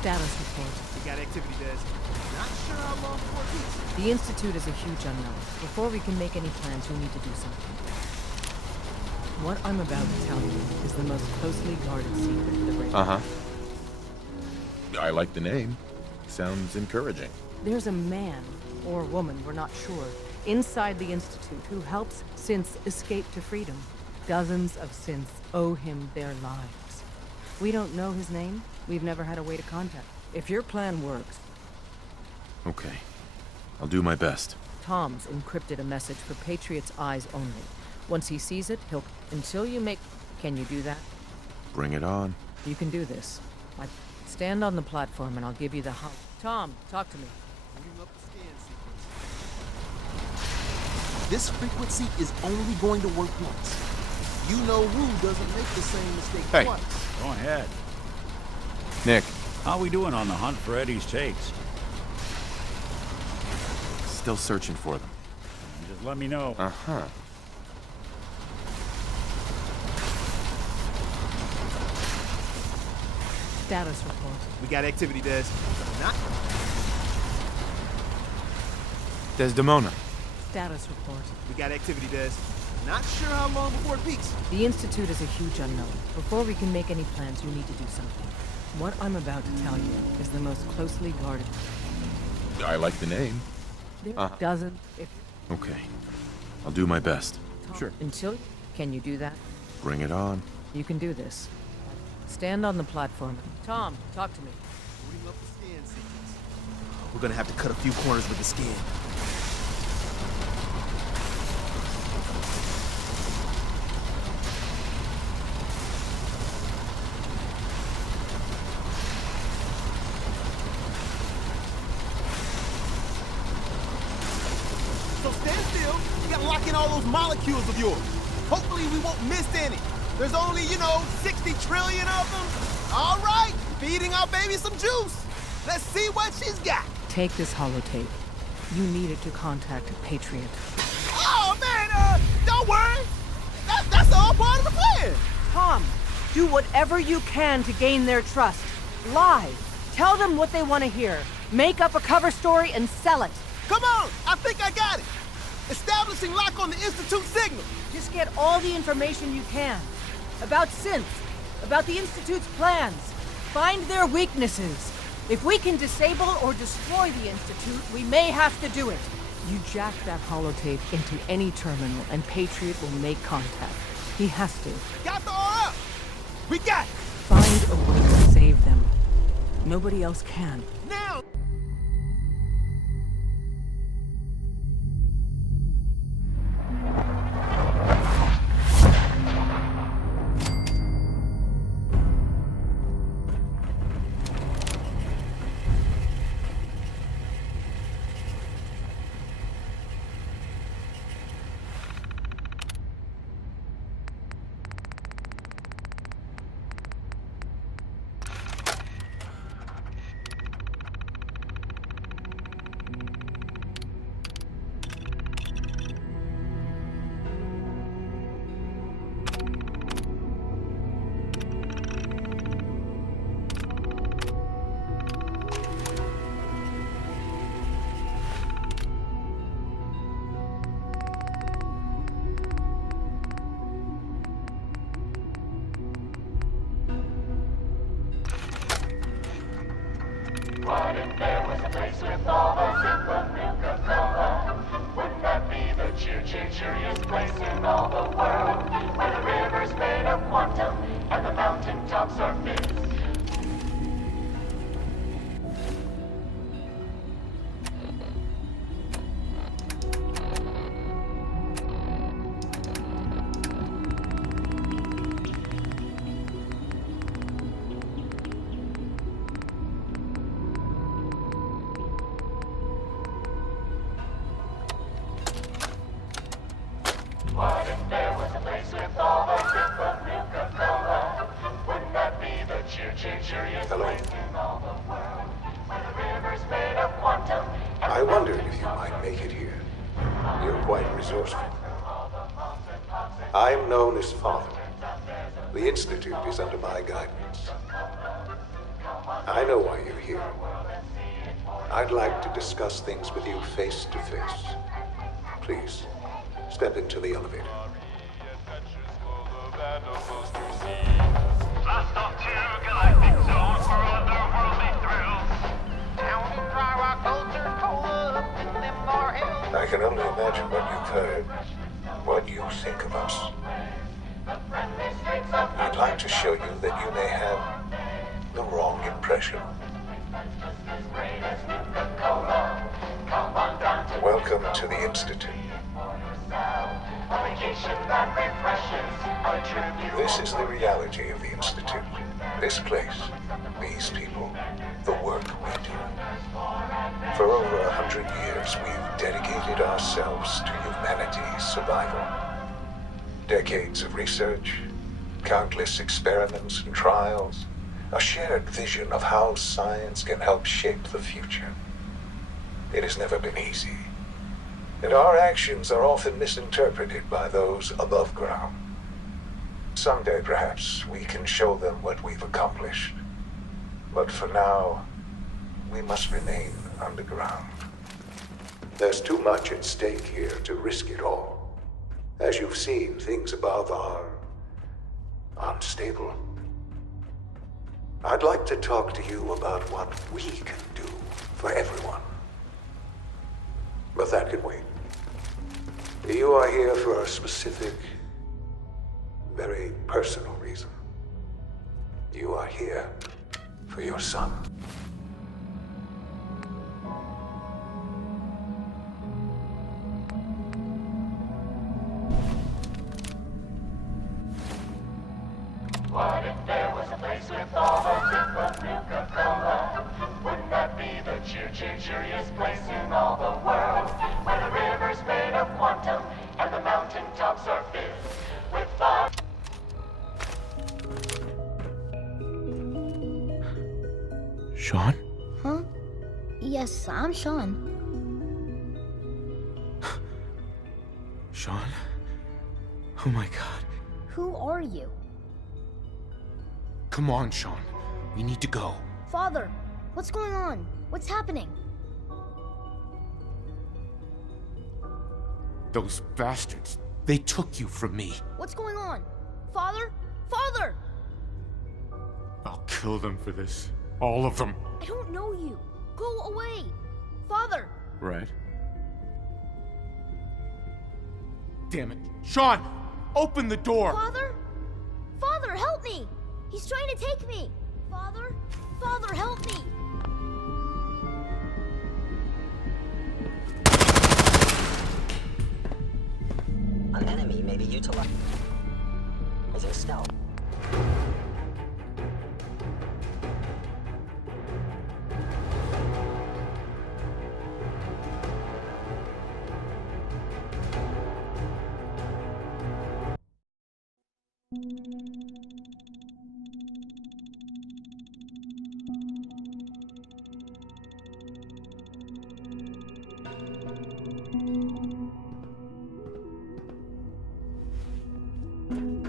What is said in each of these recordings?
Status report. We got activity, Des. Not sure how long before it peaks. The Institute is a huge unknown. Before we can make any plans, we need to do something. What I'm about to tell you is the most closely guarded secret of the Raven. Uh-huh. I like the name. Sounds encouraging. There's a man, or woman, we're not sure, inside the Institute who helps synths escape to freedom. Dozens of synths owe him their lives. We don't know his name. We've never had a way to contact. If your plan works... Okay. I'll do my best. Tom's encrypted a message for Patriot's eyes only. Once he sees it, he'll... Until you make... Can you do that? Bring it on. You can do this. Stand on the platform and I'll give you the Tom, talk to me. Booting up the scan sequence. This frequency is only going to work once. You know who doesn't make the same mistake twice. Go ahead. Nick. How we doing on the hunt for Eddie's tapes? Still searching for them. Just let me know. Uh-huh. Status report. We got activity, Des. Not... Desdemona. Status report. We got activity, Des. Not sure how long before it peaks. The Institute is a huge unknown. Before we can make any plans, you need to do something. What I'm about to tell you is the most closely guarded... I like the name. There doesn't... Okay. I'll do my best. Sure. Until... Can you do that? Bring it on. You can do this. Stand on the platform. Tom, talk to me. Booting up the scan sequence. We're gonna have to cut a few corners with the scan. So stand still. You gotta lock in all those molecules of yours. Hopefully we won't miss any. There's only, 60 trillion of them. All right, feeding our baby some juice. Let's see what she's got. Take this holotape. You need it to contact Patriot. Oh, man, don't worry. That's all part of the plan. Tom, do whatever you can to gain their trust. Lie. Tell them what they want to hear. Make up a cover story and sell it. Come on, I think I got it. Establishing lock on the Institute signal. Just get all the information you can. About synths, about the Institute's plans. Find their weaknesses. If we can disable or destroy the Institute, we may have to do it. You jack that holotape into any terminal and Patriot will make contact. He has to. Got the RF. We got it. Find a way to save them. Nobody else can. Now. What if there was a place with all the zip of Undercover? Wouldn't that be the cheeriest place in all the world? Where the river's made of quantum and the mountaintops are fixed. What if there was a place with all the zip of Undercover? Wouldn't that be the cheeriest place in all the world? Where the river's made of quantum. I wondered if you might make it here. You're quite resourceful. I am known as Father. The Institute is under my guidance. I know why you're here. I'd like to discuss things with you face to face. Please, step into the elevator. Blast off to galactic zone for otherworldly thrills. Down in dry rock culture, cola up in them bar hills. I can only imagine what you've heard, what you think of us. I'd like to show you that you may have the wrong impression. Welcome to the Institute. This is the reality of the Institute. This place, these people, the work we do. For over 100 years, we've dedicated ourselves to humanity's survival. Decades of research, countless experiments and trials, a shared vision of how science can help shape the future. It has never been easy, and our actions are often misinterpreted by those above ground. Someday, perhaps, we can show them what we've accomplished. But for now, we must remain underground. There's too much at stake here to risk it all. As you've seen, things above are unstable. I'd like to talk to you about what we can do for everyone. But that can wait. You are here for a specific, very personal reason. You are here for your son. What if there was a place with all the different Nuka-Cola? Wouldn't that be the cheeriest place in all the world? Where the river's made of quantum and the mountaintops are filled with fun. Sean? Huh? Yes, I'm Sean. Sean? Oh my god. Who are you? Come on, Sean. We need to go. Father, what's going on? What's happening? Those bastards. They took you from me. What's going on? Father? Father! I'll kill them for this. All of them. I don't know you. Go away. Father! Right. Damn it. Sean! Open the door! Father? Father, help me! He's trying to take me! Father? Father, help me! An enemy may be utilizing stealth.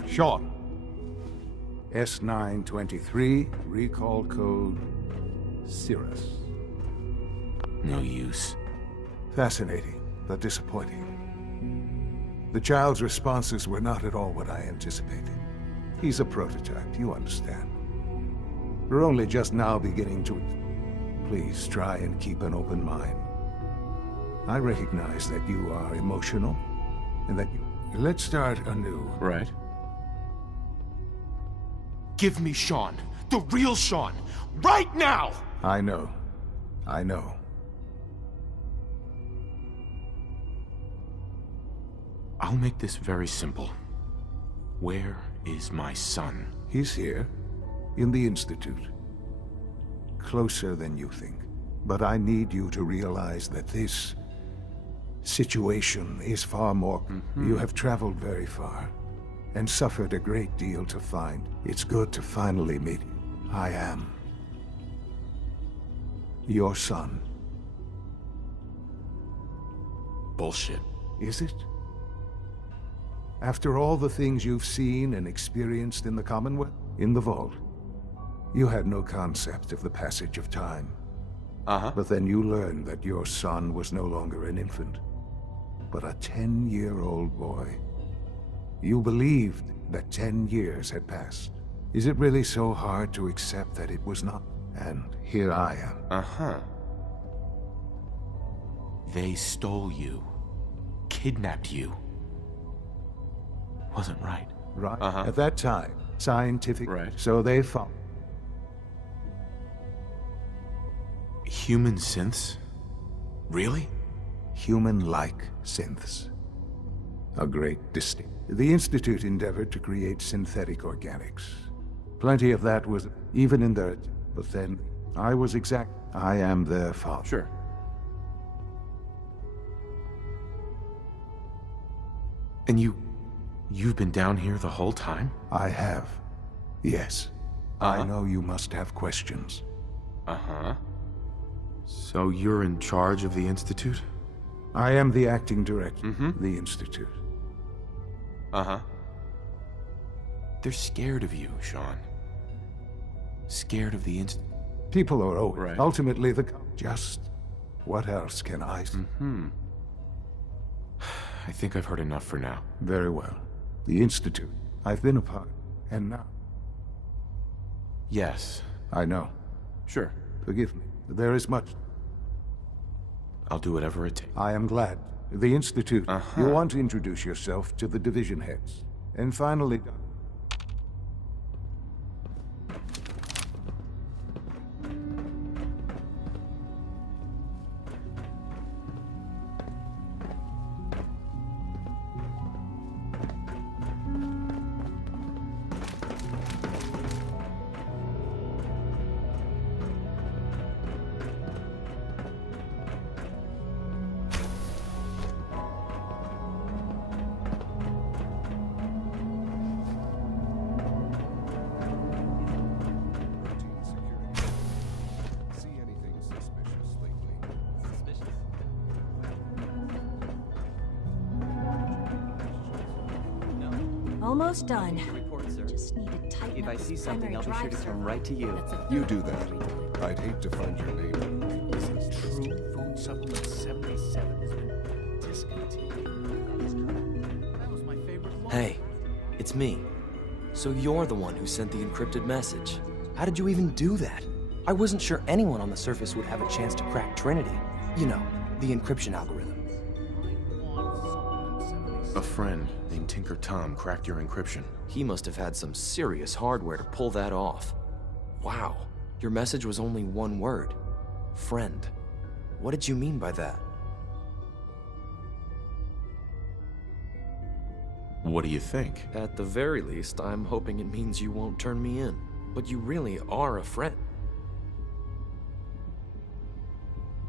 Sean. S923, recall code Cirrus. No use. Fascinating, but disappointing. The child's responses were not at all what I anticipated. He's a prototype, you understand. We're only just now beginning to... Please try and keep an open mind. I recognize that you are emotional, and that you... Let's start anew. Right. Give me Sean. The real Sean. Right now! I know. I know. I'll make this very simple. Where is my son? He's here, in the Institute. Closer than you think. But I need you to realize that this situation is far more... You have traveled very far, and suffered a great deal to find. It's good to finally meet you. I am your son. Bullshit. Is it? After all the things you've seen and experienced in the Commonwealth, in the Vault, You had no concept of the passage of time. Uh-huh. But then you learned that your son was no longer an infant, but a 10-year-old boy. You believed that 10 years had passed. Is it really so hard to accept that it was not? And here I am. Uh-huh. They stole you. Kidnapped you. Wasn't right. Right. Uh-huh. At that time, scientific. Right. So they found. Human synths? Really? Human-like synths. A great distinction. The Institute endeavored to create synthetic organics. Plenty of that was even in their... But then, I was exact. I am their father. Sure. And you've been down here the whole time? I have. Yes. I know you must have questions. Uh-huh. So you're in charge of the Institute? I am the acting director of the Institute. Uh-huh. They're scared of you, Sean. Scared of the People are always. Right. Ultimately, just what else can I say? I think I've heard enough for now. Very well. The Institute. I've been a part. And now. Yes. I know. Sure. Forgive me. There is much. I'll do whatever it takes. I am glad. The Institute. You want to introduce yourself to the division heads. And finally... Almost done. Just need to tighten If up I this see something, primary I'll be sure to drive come servo. right to you. That's a You do that. I'd hate to find your name. Is it true phone supplement 77 has been discontinued? That was my favorite line. Hey, it's me. So you're the one who sent the encrypted message. How did you even do that? I wasn't sure anyone on the surface would have a chance to crack Trinity. You know, the encryption algorithm. A friend named Tinker Tom cracked your encryption. He must have had some serious hardware to pull that off. Wow, your message was only one word. Friend. What did you mean by that? What do you think? At the very least, I'm hoping it means you won't turn me in. But you really are a friend.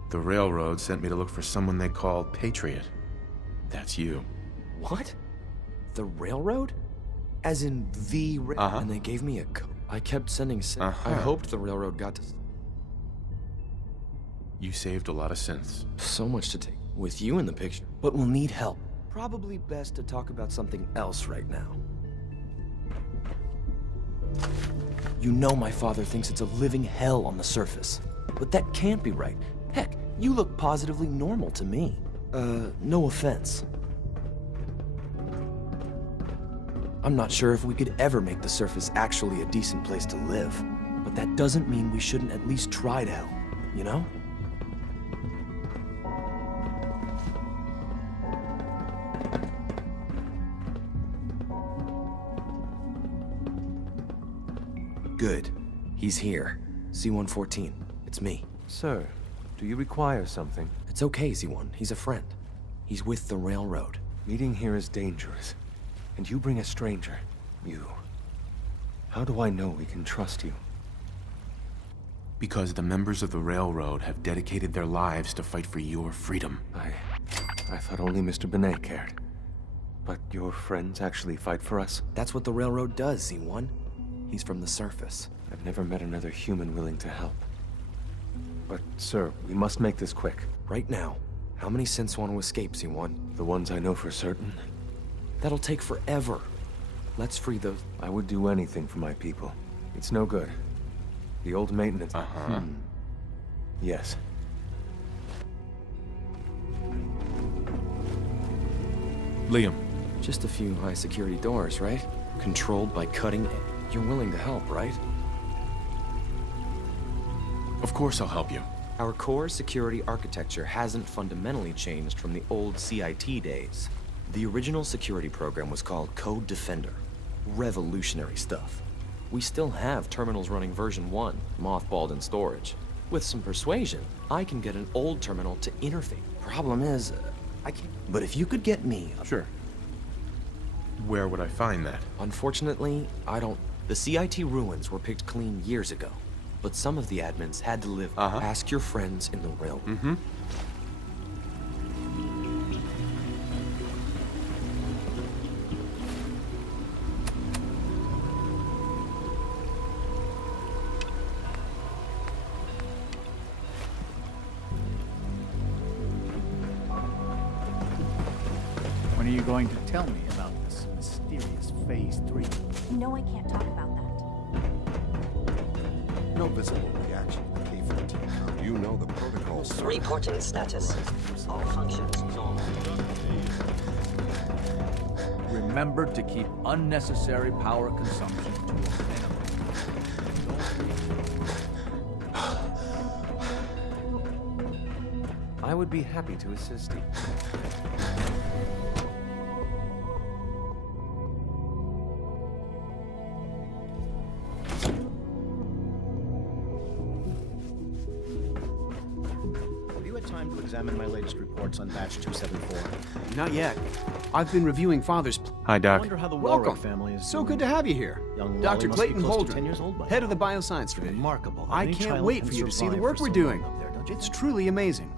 The railroad sent me to look for someone they call Patriot. That's you. What? The railroad? As in the railroad? And they gave me a code. I kept sending I hoped the railroad got to... You saved a lot of synths. So much to take. With you in the picture. But we'll need help. Probably best to talk about something else right now. You know my father thinks it's a living hell on the surface. But that can't be right. Heck, you look positively normal to me. No offense. I'm not sure if we could ever make the surface actually a decent place to live. But that doesn't mean we shouldn't at least try to help, you know? Good. He's here. C-114. It's me. Sir, do you require something? It's okay, Z1. He's a friend. He's with the railroad. Meeting here is dangerous. And you bring a stranger. How do I know we can trust you? Because the members of the railroad have dedicated their lives to fight for your freedom. I thought only Mr. Benet cared. But your friends actually fight for us? That's what the railroad does, Z1. He's from the surface. I've never met another human willing to help. But, sir, we must make this quick. Right now. How many synths want to escape, Z1? The ones I know for certain. That'll take forever. Let's free those. I would do anything for my people. It's no good. The old maintenance. Uh-huh. Yes. Liam. Just a few high-security doors, right? Controlled by cutting edge. You're willing to help, right? Of course I'll help you. Our core security architecture hasn't fundamentally changed from the old CIT days. The original security program was called Code Defender. Revolutionary stuff. We still have terminals running version 1, mothballed in storage. With some persuasion, I can get an old terminal to interface. Problem is, I can't. But if you could get me... Sure. Where would I find that? Unfortunately, I don't... The CIT ruins were picked clean years ago. But some of the admins had to live. Ask your friends in the realm. Mm-hmm. When are you going to tell me about this mysterious Phase 3? No, I can't talk about that. No visible reaction to K-14. You know the protocols. Reporting status. All functions normal. Remember to keep unnecessary power consumption to a minimum. I would be happy to assist you. Time to examine my latest reports on batch 274. Not yet. I've been reviewing Father's... Hi, Doc. I wonder how the Welcome. Warwick family is So doing. good to have you here. Young Dr. Wally must Clayton be close to 10 Holdren, years old by head now. of the Bioscience Division. Remarkable. I Any can't child wait can for you to see the survive work for we're so doing. long up there, don't you It's think? truly amazing.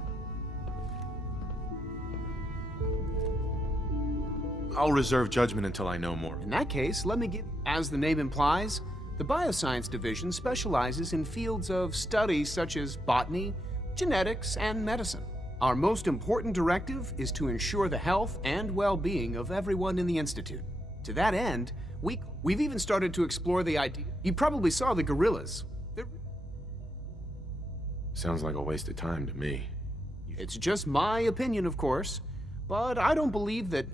I'll reserve judgment until I know more. In that case, let me get... As the name implies, the Bioscience Division specializes in fields of study such as botany, genetics, and medicine. Our most important directive is to ensure the health and well-being of everyone in the Institute. To that end, we've even started to explore the idea. You probably saw the gorillas. Sounds like a waste of time to me. It's just my opinion, of course, but I don't believe that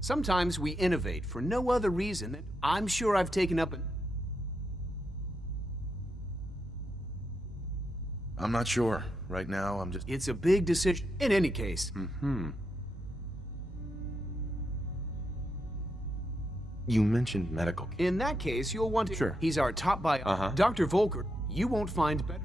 sometimes we innovate for no other reason than I'm sure I've taken up an... I'm not sure. Right now, I'm just... It's a big decision. In any case. Mm-hmm. You mentioned medical... In that case, you'll want to... Sure. He's our top bio... Dr. Volker, you won't find better...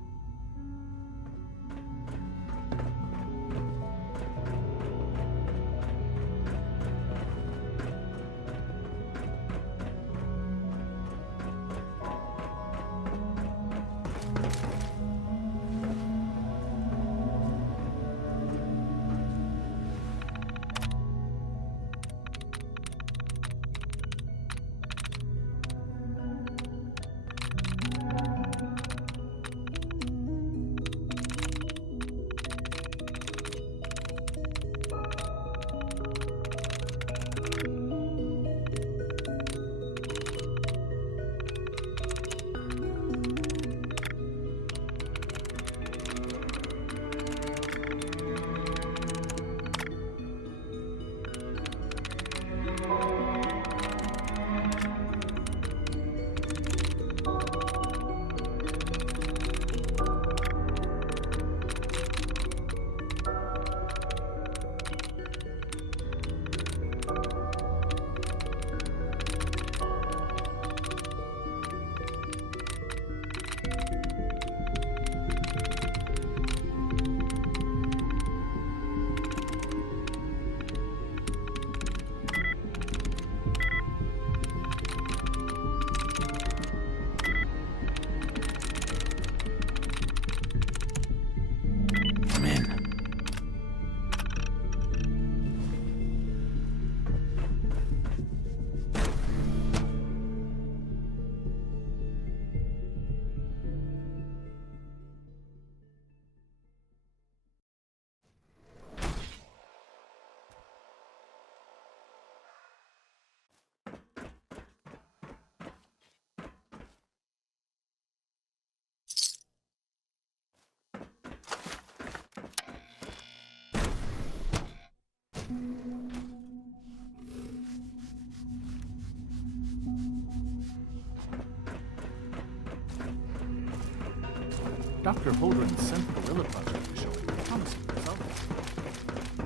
Dr. Holdren's synth gorilla project is showing promising results.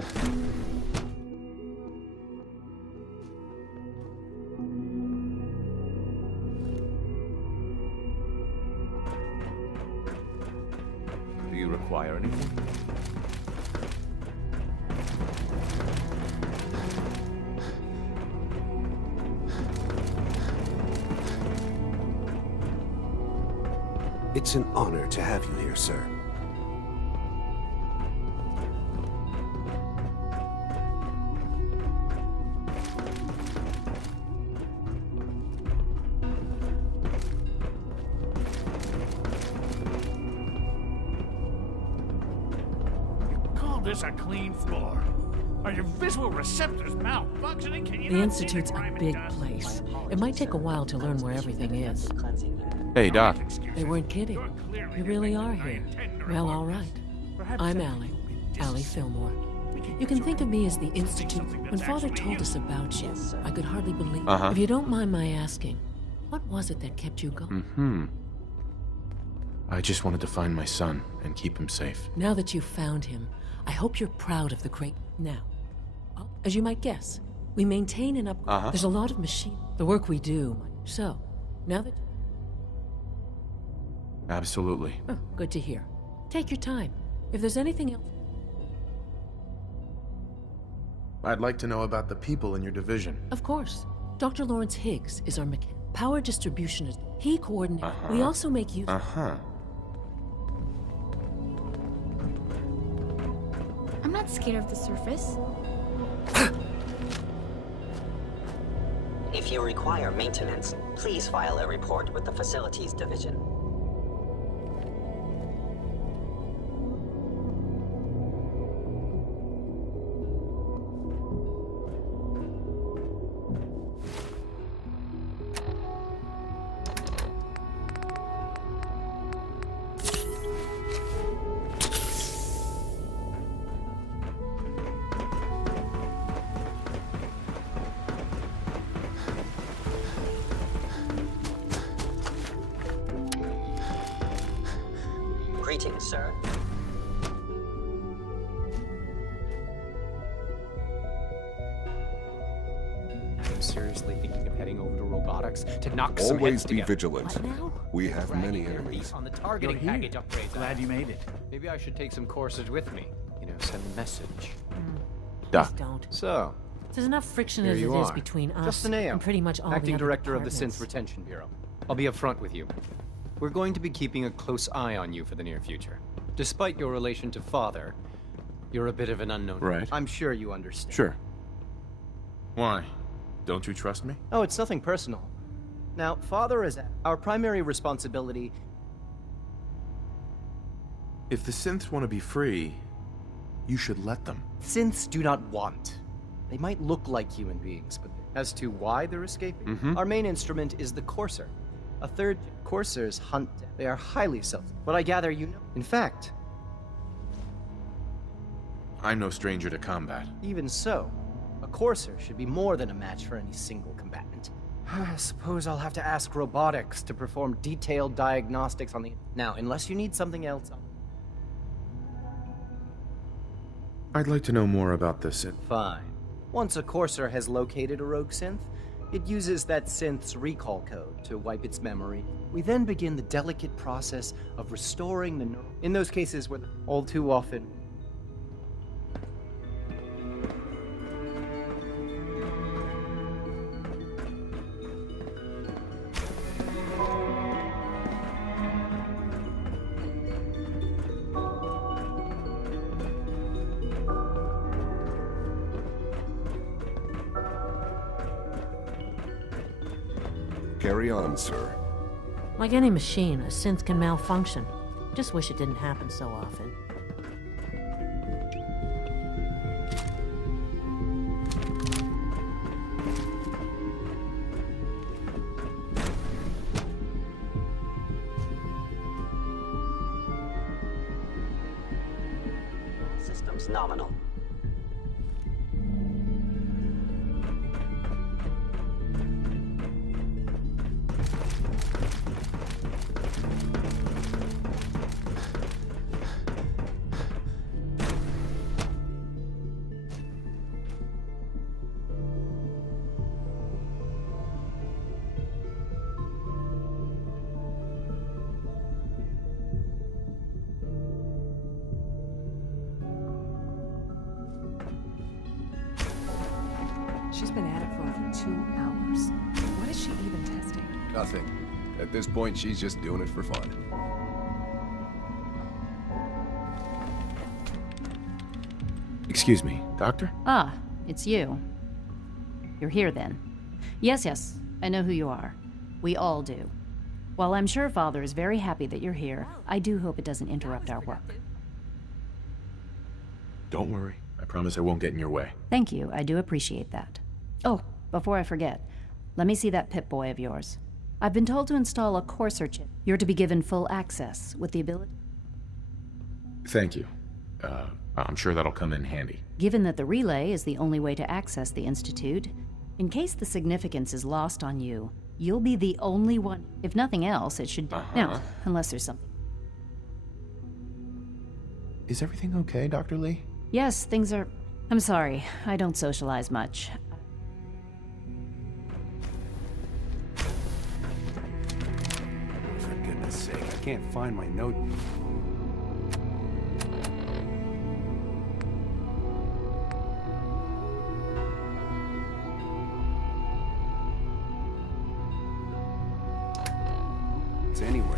Do you require anything? It's an honor to have you here, sir. Call this a clean floor? Are your visual receptors malfunctioning? Can you The not Institute's see the a grime it big does? place. It might take a while to learn where everything is. Hey, Doc. They weren't kidding. You really are here. Well, all right. I'm Allie Fillmore. You can think of me as the Institute. When Father told us about you, I could hardly believe it. If you don't mind my asking, what was it that kept you going? I just wanted to find my son and keep him safe. Now that you've found him, I hope you're proud of the great... Now, as you might guess, we maintain and upgrade. There's a lot of machine. The work we do. So, now that... Absolutely. Oh, good to hear. Take your time. If there's anything else... I'd like to know about the people in your division. Of course. Dr. Lawrence Higgs is our mechanic. Power distribution is... He coordinates... We also make use... I'm not scared of the surface. If you require maintenance, please file a report with the Facilities Division. Greetings, sir. I'm seriously thinking of heading over to robotics to knock some heads Always be together. vigilant. We have many enemies. On the targeting You're here. package upgrades. Glad you made it. Maybe I should take some courses with me. You know, send a message. Doc. Don't. So, There's enough friction here as it you is are. between us Just Neo, and pretty much all acting the other director of the departments. Synth Retention Bureau. I'll be upfront with you. We're going to be keeping a close eye on you for the near future. Despite your relation to Father, you're a bit of an unknown. Right. I'm sure you understand. Sure. Why? Don't you trust me? Oh, it's nothing personal. Now, Father is our primary responsibility. If the synths want to be free, you should let them. Synths do not want. They might look like human beings, but as to why they're escaping, our main instrument is the Courser. A third Coursers hunt. They are highly self. But I gather you know. In fact, I'm no stranger to combat. even so, a Courser should be more than a match for any single combatant. I suppose I'll have to ask robotics to perform detailed diagnostics on the... Now, unless you need something else... I'd like to know more about this. Fine. Once a Courser has located a rogue synth, it uses that synth's recall code to wipe its memory. We then begin the delicate process of restoring the neural... In those cases where all too often... Carry on, sir. Like any machine, a synth can malfunction. Just wish it didn't happen so often. Systems nominal. 2 hours. What is she even testing? Nothing. At this point, she's just doing it for fun. Excuse me, Doctor? Ah, it's you. You're here then. Yes, I know who you are. We all do. While I'm sure Father is very happy that you're here, I do hope it doesn't interrupt our work. Don't worry. I promise I won't get in your way. Thank you, I do appreciate that. Oh, before I forget, let me see that Pip-Boy of yours. I've been told to install a Courser chip. You're to be given full access with the ability... Thank you. I'm sure that'll come in handy. Given that the relay is the only way to access the Institute, in case the significance is lost on you, you'll be the only one. If nothing else, it should... Now, unless there's something... Is everything okay, Dr. Lee? Yes, things are... I'm sorry, I don't socialize much. For goodness sake, I can't find my note. It's anywhere.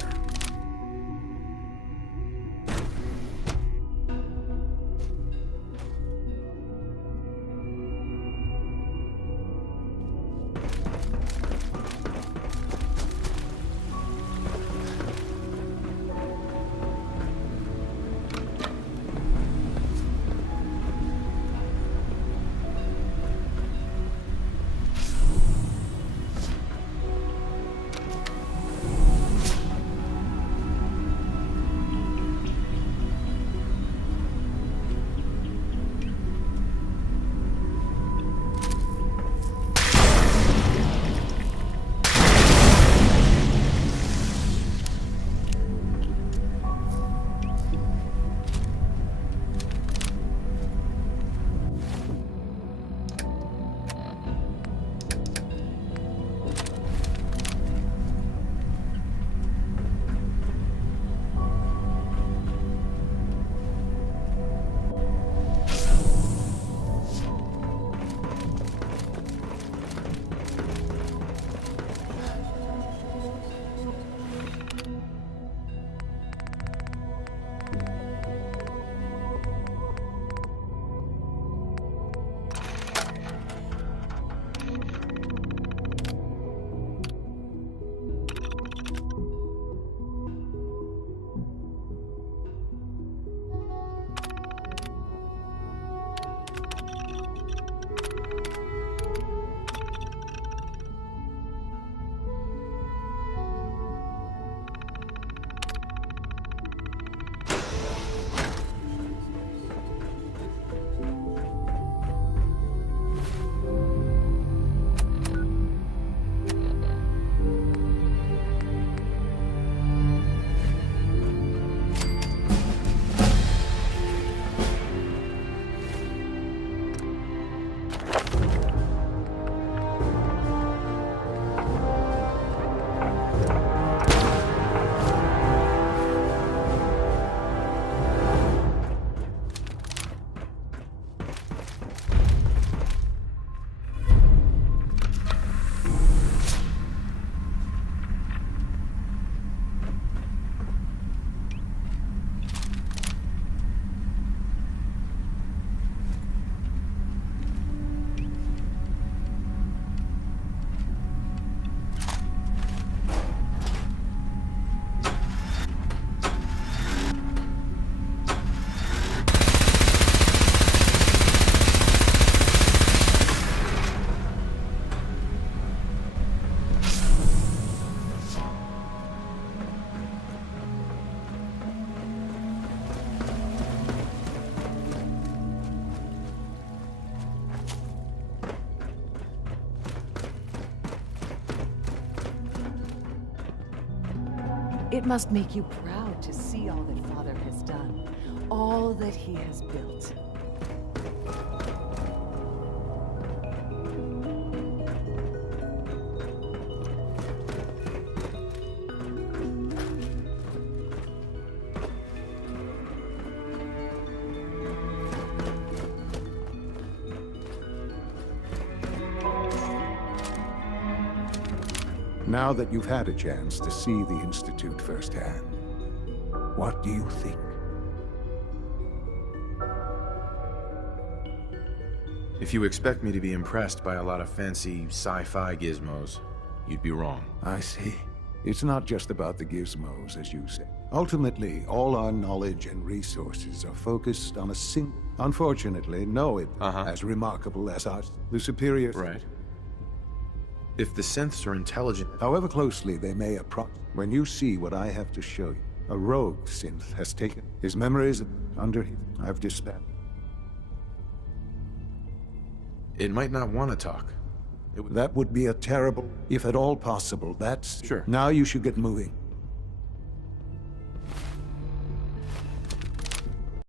It must make you proud to see all that Father has done, all that he has built. Now that you've had a chance to see the Institute firsthand, what do you think? If you expect me to be impressed by a lot of fancy sci-fi gizmos, you'd be wrong. I see. It's not just about the gizmos, as you say. Ultimately, all our knowledge and resources are focused on a single... Unfortunately, no, it as remarkable as ours. The superior... Right. If the synths are intelligent... However closely they may approach, when you see what I have to show you, a rogue synth has taken his memories under him. I've dispatched. It might not want to talk. That would be a terrible, if at all possible. That's... Sure. Now you should get moving.